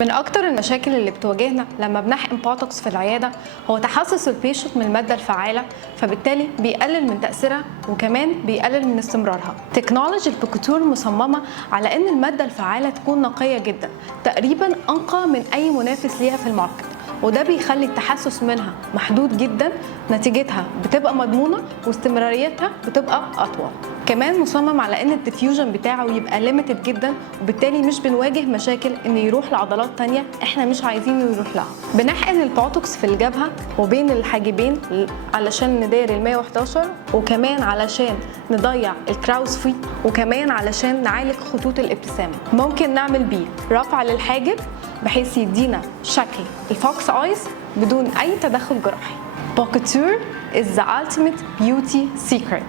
من اكتر المشاكل اللي بتواجهنا لما بنحقن بوتوكس في العياده هو تحسس البيشنت من الماده الفعاله، فبالتالي بيقلل من تاثيرها وكمان بيقلل من استمرارها. تكنولوجي البوكوتور مصممه على ان الماده الفعاله تكون نقيه جدا، تقريبا انقى من اي منافس ليها في الماركت، وده بيخلي التحسس منها محدود جدا، نتيجتها بتبقى مضمونه واستمراريتها بتبقى اطول. كمان مصمم على ان الديفيوجن بتاعه يبقى ليميتد جدا، وبالتالي مش بنواجه مشاكل ان يروح لعضلات تانية احنا مش عايزينه يروح لها. بنحقن البوتوكس في الجبهه وبين الحاجبين علشان نداري ال 111، وكمان علشان نضيع الكراوز فيت، وكمان علشان نعالج خطوط الابتسامه. ممكن نعمل بيه رفع للحاجب بحيث يدينا شكل الفوكس ايز بدون اي تدخل جراحي. Bokutur is the ultimate beauty secret.